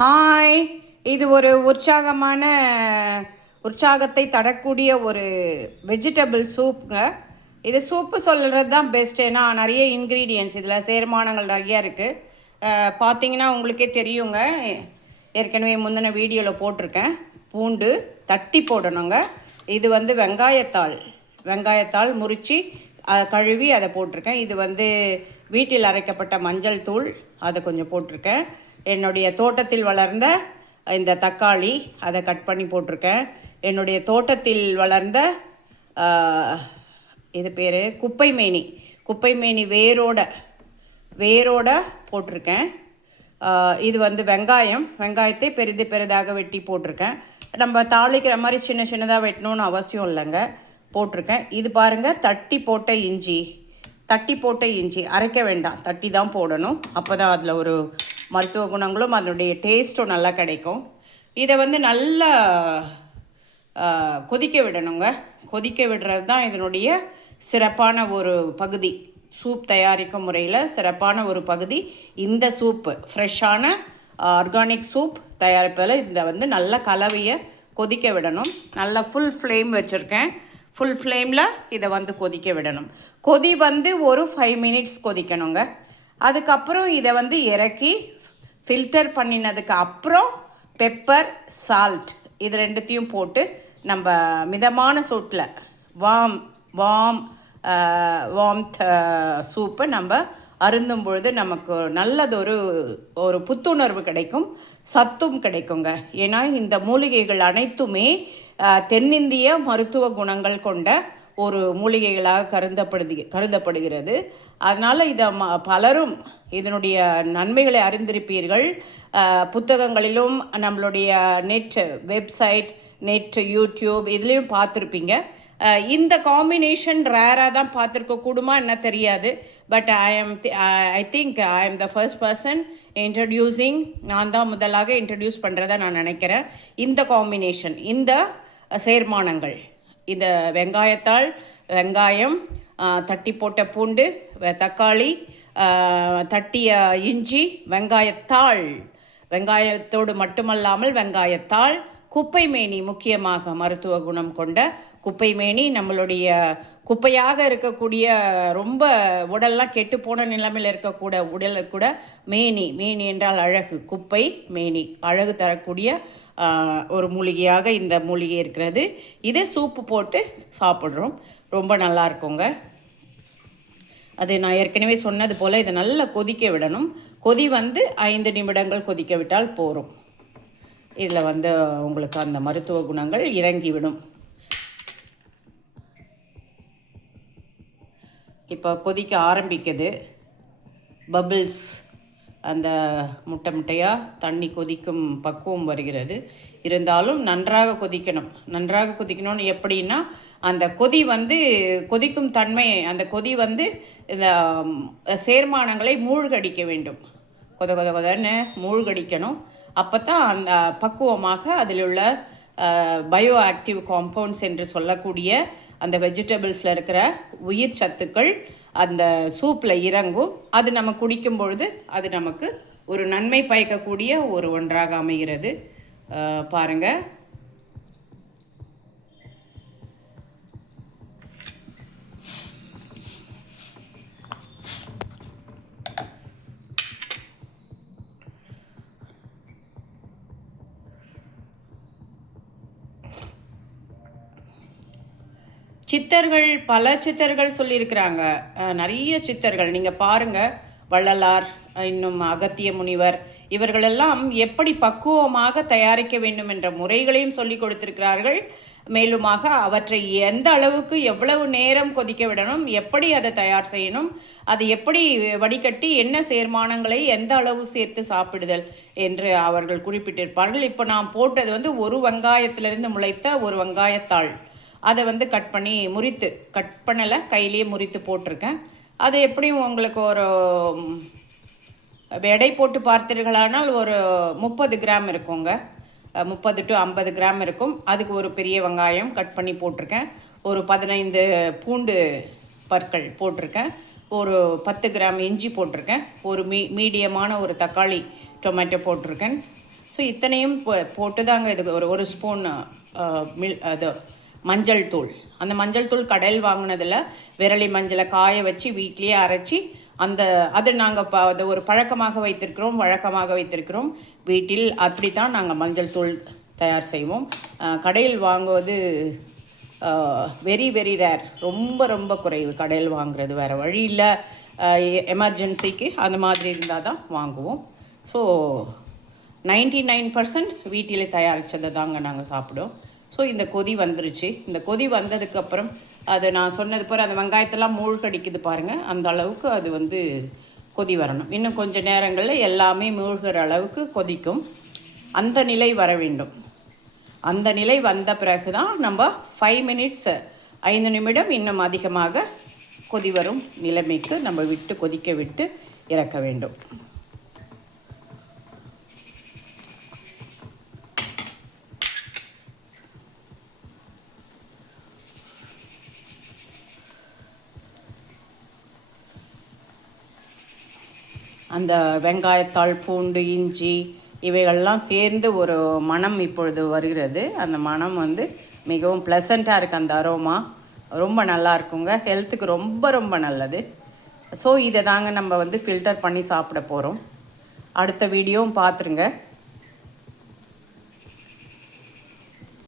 Hi, இது ஒரு உற்சாகத்தை தரக்கூடிய ஒரு வெஜிடபிள் சூப்புங்க. இது சூப்பு சொல்கிறது தான் பெஸ்ட். ஏன்னா நிறைய இன்க்ரீடியன்ட்ஸ் இதில் சேர்மானங்கள் நிறையா இருக்குது. பார்த்தீங்கன்னா உங்களுக்கே தெரியுங்க. ஏற்கனவே முந்தின வீடியோவில் போட்டிருக்கேன். பூண்டு தட்டி போடணுங்க. இது வந்து வெங்காயத்தாள் முறித்து கழுவி அதை போட்டிருக்கேன். இது வந்து வீட்டில் அரைக்கப்பட்ட மஞ்சள் தூள், அதை கொஞ்சம் போட்டிருக்கேன். என்னுடைய தோட்டத்தில் வளர்ந்த இந்த தக்காளி, அதை கட் பண்ணி போட்டிருக்கேன். என்னுடைய தோட்டத்தில் வளர்ந்த இது பேர் குப்பைமேனி வேரோட போட்டிருக்கேன். இது வந்து வெங்காயத்தை பெரிதாக வெட்டி போட்டிருக்கேன். நம்ம தாளிக்கிற மாதிரி சின்னதாக வெட்டணும்னு அவசியம் இல்லைங்க, போட்டிருக்கேன். இது பாருங்கள், தட்டி போட்ட இஞ்சி அரைக்க வேண்டாம், தட்டி தான் போடணும். அப்போ தான் அதில் ஒரு மருத்துவ குணங்களும் அதனுடைய டேஸ்ட்டும் நல்லா கிடைக்கும். இதை வந்து நல்லா கொதிக்க விடணுங்க. கொதிக்க விடுறது தான் இதனுடைய சிறப்பான ஒரு பகுதி. சூப் தயாரிக்கும் முறையில் சிறப்பான ஒரு பகுதி இந்த சூப்பு. ஃப்ரெஷ்ஷான ஆர்கானிக் சூப் தயாரிப்பில் இந்த வந்து நல்ல கலவையை கொதிக்க விடணும். நல்லா ஃபுல் ஃப்ளேம் வச்சுருக்கேன். ஃபுல் ஃப்ளேமில் இதை வந்து கொதிக்க விடணும். கொதி வந்து ஒரு 5 மினிட்ஸ் கொதிக்கணுங்க. அதுக்கப்புறம் இதை வந்து இறக்கி ஃபில்டர் பண்ணினதுக்கு அப்புறம் பெப்பர், சால்ட் இது ரெண்டுத்தையும் போட்டு நம்ம மிதமான சூட்டில் வார்ம்த் சூப்பை நம்ம அருந்தும் பொழுது நமக்கு நல்லதொரு புத்துணர்வு கிடைக்கும், சத்தும் கிடைக்குங்க. ஏன்னா இந்த மூலிகைகள் அனைத்துமே தென்னிந்திய மருத்துவ குணங்கள் கொண்ட ஒரு மூலிகைகளாக கருதப்படுகிறது. அதனால் இதை பலரும் இதனுடைய நன்மைகளை அறிந்திருப்பீர்கள். புத்தகங்களிலும் நம்மளுடைய வெப்சைட், யூடியூப் இதுலேயும் பார்த்துருப்பீங்க. இந்த காம்பினேஷன் ரேராக தான் பார்த்துருக்க கூடுமா என்ன தெரியாது. But I think I am the first person introducing. நான் தான் முதலாக இன்ட்ரடியூஸ் பண்ணுறதா நான் நினைக்கிறேன். இந்த காம்பினேஷன், இந்த சேர்மானங்கள், இந்த வெங்காயம், தட்டி போட்ட பூண்டு, தக்காளி, தட்டிய இஞ்சி, வெங்காயத்தோடு மட்டுமல்லாமல் வெங்காயத்தாள், குப்பைமேனி, முக்கியமாக மருத்துவ குணம் கொண்ட குப்பைமேனி, நம்மளுடைய குப்பையாக இருக்கக்கூடிய ரொம்ப உடல்லாம் கெட்டு போன நிலைமையில் இருக்கக்கூடிய உடலை கூட மேனி என்றால் அழகு, குப்பை மேனி அழகு தரக்கூடிய ஒரு மூலிகையாக இந்த மூலிகை இருக்கிறது. இதே சூப்பு போட்டு சாப்பிட்றோம், ரொம்ப நல்லா இருக்குங்க. அது நான் ஏற்கனவே சொன்னது போல் இதை நல்லா கொதிக்க விடணும். கொதி வந்து 5 நிமிடங்கள் கொதிக்க விட்டால் போகும். இதில் வந்து உங்களுக்கு அந்த மருத்துவ குணங்கள் இறங்கிவிடும். இப்போ கொதிக்க ஆரம்பிக்குது. பபிள்ஸ், அந்த முட்டையாக தண்ணி கொதிக்கும் பக்குவம் வருகிறது. இருந்தாலும் நன்றாக கொதிக்கணும்னு எப்படின்னா, அந்த கொதி வந்து கொதிக்கும் தன்மை, அந்த கொதி வந்து இந்த சேர்மானங்களை மூழ்கடிக்க வேண்டும். கொதன்னு மூழ்கடிக்கணும். அப்போ தான் அந்த பக்குவமாக அதில் உள்ள பயோ ஆக்டிவ் காம்பவுண்ட்ஸ் என்று சொல்லக்கூடிய அந்த வெஜிடபிள்ஸில் இருக்கிற உயிர் சத்துக்கள் அந்த சூப்பில் இறங்கும். அது நம்ம குடிக்கும் பொழுது அது நமக்கு ஒரு நன்மை பயக்கக்கூடிய ஒன்றாக அமைகிறது. பாருங்கள், பல சித்தர்கள் சொல்லியிருக்கிறாங்க. நிறைய சித்தர்கள் நீங்கள் பாருங்கள், வள்ளலார், இன்னும் அகத்திய முனிவர், இவர்களெல்லாம் எப்படி பக்குவமாக தயாரிக்க வேண்டும் என்ற முறைகளையும் சொல்லி கொடுத்திருக்கிறார்கள். மேலுமாக அவற்றை எந்த அளவுக்கு எவ்வளவு நேரம் கொதிக்க விடணும், எப்படி அதை தயார் செய்யணும், அது எப்படி வடிகட்டி என்ன சேர்மானங்களை எந்த அளவு சேர்த்து சாப்பிடுதல் என்று அவர்கள் குறிப்பிட்டிருப்பார்கள். இப்போ நான் போட்டது வந்து ஒரு வெங்காயத்திலிருந்து முளைத்த ஒரு வெங்காயத்தாள். அதை வந்து கட் பண்ணலை, கையிலேயே முறித்து போட்டிருக்கேன். அது எப்படியும் உங்களுக்கு ஒரு எடை போட்டு பார்த்தீர்களானால் ஒரு 30 கிராம் இருக்குங்க. 30 to 50 கிராம் இருக்கும். அதுக்கு ஒரு பெரிய வெங்காயம் கட் பண்ணி போட்டிருக்கேன். ஒரு 15 பூண்டு பற்கள் போட்டிருக்கேன். ஒரு 10 கிராம் இஞ்சி போட்டிருக்கேன். ஒரு மீடியமான ஒரு தக்காளி, டொமேட்டோ போட்டிருக்கேன். ஸோ இத்தனையும் போட்டு தாங்க இது ஒரு ஸ்பூன் அது மஞ்சள் தூள். அந்த மஞ்சள் தூள் கடையில் வாங்கினதில் விரலி மஞ்சளை காய வச்சு வீட்லேயே அரைச்சி அது நாங்கள் அது ஒரு வழக்கமாக வைத்திருக்கிறோம் வீட்டில். அப்படி தான் நாங்கள் மஞ்சள் தூள் தயார் செய்வோம். கடையில் வாங்குவது வெரி வெரி ரேர், ரொம்ப ரொம்ப குறைவு கடையில் வாங்குறது. வேறு வழி இல்லை, எமர்ஜென்சிக்கு அந்த மாதிரி இருந்தால் தான் வாங்குவோம். ஸோ 99% வீட்டிலே தயாரித்ததை தாங்க நாங்கள் சாப்பிடுவோம். ஸோ இந்த கொதி வந்துருச்சு. இந்த கொதி வந்ததுக்கப்புறம் அது நான் சொன்னது போல் அந்த வெங்காயத்தெல்லாம் மூழ்கடிக்குது பாருங்கள், அந்த அளவுக்கு அது கொதி வரணும். இன்னும் கொஞ்சம் நேரங்களில் எல்லாமே மூழ்கிற அளவுக்கு கொதிக்கும். அந்த நிலை வர வேண்டும். அந்த நிலை வந்த பிறகு தான் நம்ம 5 minutes 5 நிமிடம் இன்னும் அதிகமாக கொதி வரும் நிலைமைக்கு நம்ம கொதிக்க விட்டு இறக்க வேண்டும். அந்த வெங்காயத்தாள், பூண்டு, இஞ்சி இவைகள்லாம் சேர்ந்து ஒரு மணம் இப்பொழுது வருகிறது. அந்த மணம் மிகவும் ப்ளசண்ட்டாக இருக்குது. அந்த அரோமா ரொம்ப நல்லா இருக்குங்க, ஹெல்த்துக்கு ரொம்ப ரொம்ப நல்லது. ஸோ இதை தாங்க நம்ம ஃபில்டர் பண்ணி சாப்பிட போகிறோம். அடுத்த வீடியோவும் பார்த்துருங்க.